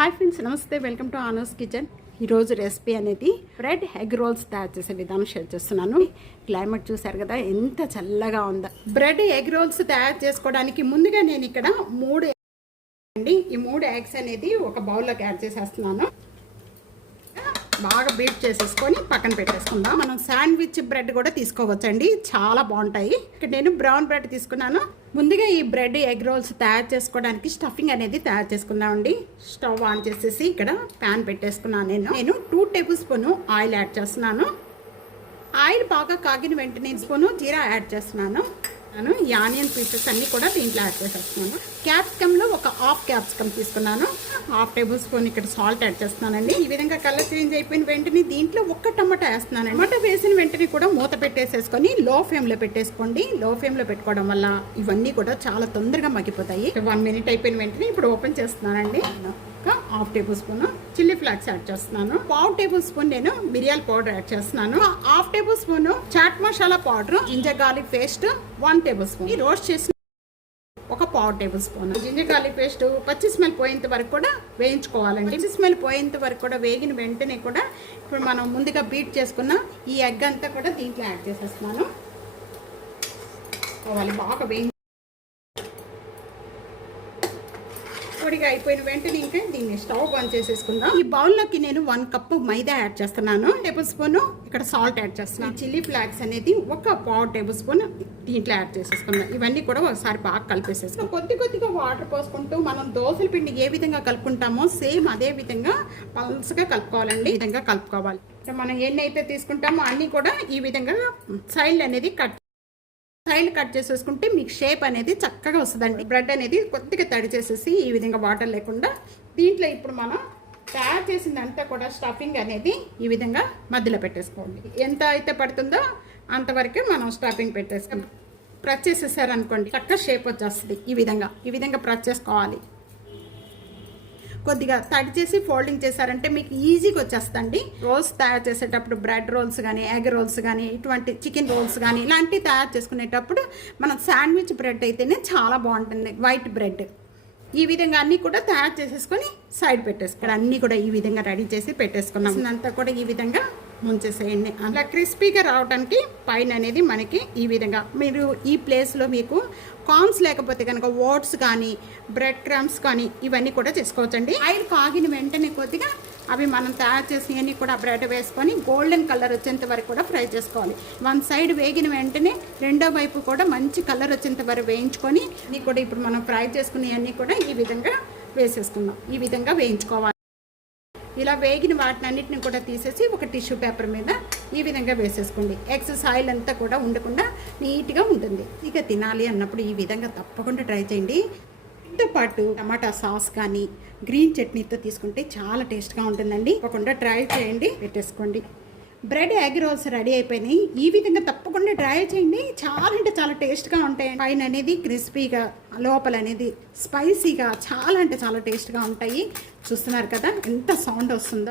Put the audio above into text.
Hi friends, నమస్తే. Welcome to ఆనోస్ kitchen. ఈరోజు రెసిపీ అనేది బ్రెడ్ ఎగ్ రోల్స్ తయారు చేసే విధానం షేర్ చేస్తున్నాను. క్లైమేట్ చూసారు కదా ఎంత చల్లగా ఉందో. బ్రెడ్ ఎగ్ రోల్స్ తయారు చేసుకోవడానికి ముందుగా నేను ఇక్కడ 3 అండి ఈ 3 ఎగ్స్ అనేది ఒక బౌల్లోకి యాడ్ చేసేస్తున్నాను. బాగా బీట్ చేసేసుకొని పక్కన పెట్టేసుకుందాం. మనం శాండ్విచ్ బ్రెడ్ కూడా తీసుకోవచ్చండి, చాలా బాగుంటాయి. ఇక్కడ నేను బ్రౌన్ బ్రెడ్ తీసుకున్నాను. ముందుగా ఈ బ్రెడ్ ఎగ్ రోల్స్ తయారు చేసుకోవడానికి స్టఫింగ్ అనేది తయారు చేసుకుందామండి. స్టవ్ ఆన్ చేసేసి ఇక్కడ ప్యాన్ పెట్టేసుకున్నాను. నేను 2 టేబుల్ స్పూన్ ఆయిల్ యాడ్ చేస్తున్నాను. ఆయిల్ బాగా కాగిన వెంటనే స్పూన్ జీరా యాడ్ చేస్తున్నాను. ఈ ఆనియన్ పీసెస్ అన్నీ కూడా దీంట్లో యాడ్ చేసేస్తున్నాను. క్యాప్సికమ్లో ఒక హాఫ్ క్యాప్సికమ్ తీసుకున్నాను. 1/2 టేబుల్ స్పూన్ ఇక్కడ సాల్ట్ యాడ్ చేస్తున్నానండి. ఈ విధంగా కలర్ చేంజ్ అయిపోయిన వెంటనే దీంట్లో 1 టమాటా వేస్తున్నాను. టమాటా వేసిన వెంటనే కూడా మూత పెట్టేసేసుకొని లో ఫ్లేమ్లో పెట్టేసుకోండి. లో ఫ్లేమ్లో పెట్టుకోవడం వల్ల ఇవన్నీ కూడా చాలా తొందరగా మగ్గిపోతాయి. 1 మినిట్ అయిపోయిన వెంటనే ఇప్పుడు ఓపెన్ చేస్తున్నానండి. 1/2 table spoon chilli flax add చేస్తున్నాను. 1/2 టేబుల్ స్పూన్ నేను మిరియాల పౌడర్ యాడ్ చేస్తున్నాను. 1/2 tablespoon chaat masala powder, ginger garlic paste 1 tablespoon, roast చేసిన ఒక 1/2 tablespoon ginger garlic paste పచ్చి స్మెల్ పోయేంత వరకు కూడా వేయించుకోవాలండి. పచ్చి స్మెల్ పోయేంత వరకు కూడా వేగిన వెంటనే కూడా ఇప్పుడు మనం ముందుగా బీట్ చేసుకున్న ఈ ఎగ్ అంతా కూడా దీంట్లో యాడ్ చేసేస్తున్నాను. బాగా వేయించి పొడిగా అయిపోయిన వెంటనే ఇంకా దీన్ని స్టవ్ బంద్ చేసేసుకుందాం. ఈ బౌల్లోకి నేను 1 కప్పు మైదా యాడ్ చేస్తున్నాను. 1 టేబుల్ స్పూన్ ఇక్కడ సాల్ట్ యాడ్ చేస్తున్నాను. చిల్లీ ఫ్లాక్స్ అనేది ఒక 1/2 టేబుల్ స్పూన్ దీంట్లో యాడ్ చేసేసుకుందాం. ఇవన్నీ కూడా ఒకసారి బాగా కలిపేసేసుకుందాం. కొద్దిగా వాటర్ పోసుకుంటూ మనం దోశల పిండి ఏ విధంగా కలుపుకుంటామో సేమ్ అదే విధంగా పల్స్గా కలుపుకోవాలండి. ఈ విధంగా కలుపుకోవాలి. మనం ఎన్ని అయితే తీసుకుంటామో అన్నీ కూడా ఈ విధంగా సైడ్ అనేది సైడ్ కట్ చేసేసుకుంటే మీకు షేప్ అనేది చక్కగా వస్తుందండి. బ్రెడ్ అనేది కొద్దిగా తడి చేసేసి ఈ విధంగా వాటర్ లేకుండా దీంట్లో ఇప్పుడు మనం తయారు చేసిందంతా కూడా స్టఫింగ్ అనేది ఈ విధంగా మధ్యలో పెట్టేసుకోండి. ఎంత అయితే పడుతుందో అంతవరకు మనం స్టఫింగ్ పెట్టేసుకొని ప్రెస్ చేసేసారనుకోండి చక్కగా షేప్ వచ్చేస్తుంది. ఈ విధంగా ప్రెస్ చేసుకోవాలి. కొద్దిగా తడి చేసి ఫోల్డింగ్ చేశారంటే మీకు ఈజీగా వచ్చేస్తుంది. రోల్స్ తయారు చేసేటప్పుడు బ్రెడ్ రోల్స్ కానీ ఎగ్ రోల్స్ కానీ ఇటువంటి చికెన్ రోల్స్ కానీ ఇలాంటివి తయారు చేసుకునేటప్పుడు మనం శాండ్విచ్ బ్రెడ్ అయితేనే చాలా బాగుంటుంది. వైట్ బ్రెడ్ ఈ విధంగా అన్నీ కూడా తయారు చేసేసుకొని సైడ్ పెట్టేసుకోండి. అన్నీ కూడా ఈ విధంగా రెడీ చేసి పెట్టేసుకున్నాం. అంతా కూడా ఈ విధంగా ముంచేసేయండి. అలా క్రిస్పీగా రావడానికి పైన అనేది మనకి ఈ విధంగా మీరు ఈ ప్లేస్లో మీకు కార్న్స్ లేకపోతే కనుక ఓట్స్ కానీ బ్రెడ్ క్రమ్స్ కానీ ఇవన్నీ కూడా చేసుకోవచ్చండి. ఆయిల్ కాగిన వెంటనే కొద్దిగా అవి మనం తయారు చేసినవన్నీ కూడా బ్రెడ్ వేసుకొని గోల్డెన్ కలర్ వచ్చేంత వరకు కూడా ఫ్రై చేసుకోవాలి. 1 సైడ్ వేగిన వెంటనే రెండో వైపు కూడా మంచి కలర్ వచ్చేంత వరకు వేయించుకొని అన్నీ కూడా ఇప్పుడు మనం ఫ్రై చేసుకునేవన్నీ కూడా ఈ విధంగా వేసేసుకుందాం. ఈ విధంగా వేయించుకోవాలి. ఇలా వేగిన వాటిని అన్నిటిని కూడా తీసేసి ఒక టిష్యూ పేపర్ మీద ఈ విధంగా వేసేసుకోండి. ఎక్సెస్ ఆయిల్ అంతా కూడా ఉండకుండా నీట్గా ఉంటుంది. ఇక తినాలి అన్నప్పుడు ఈ విధంగా తప్పకుండా ట్రై చేయండి. దీంతో పాటు టమాటా సాస్ కానీ గ్రీన్ చట్నీతో తీసుకుంటే చాలా టేస్ట్గా ఉంటుందండి. తప్పకుండా ట్రై చేయండి, పెట్టేసుకోండి. బ్రెడ్ ఎగ్ రోల్స్ రెడీ అయిపోయినాయి. ఈ విధంగా తప్పకుండా ట్రై చేయండి. చాలా అంటే చాలా టేస్ట్గా ఉంటాయి. పైన అనేది క్రిస్పీగా, లోపల అనేది స్పైసీగా చాలా అంటే చాలా టేస్ట్గా ఉంటాయి. చూస్తున్నారు కదా ఎంత సౌండ్ వస్తుందో.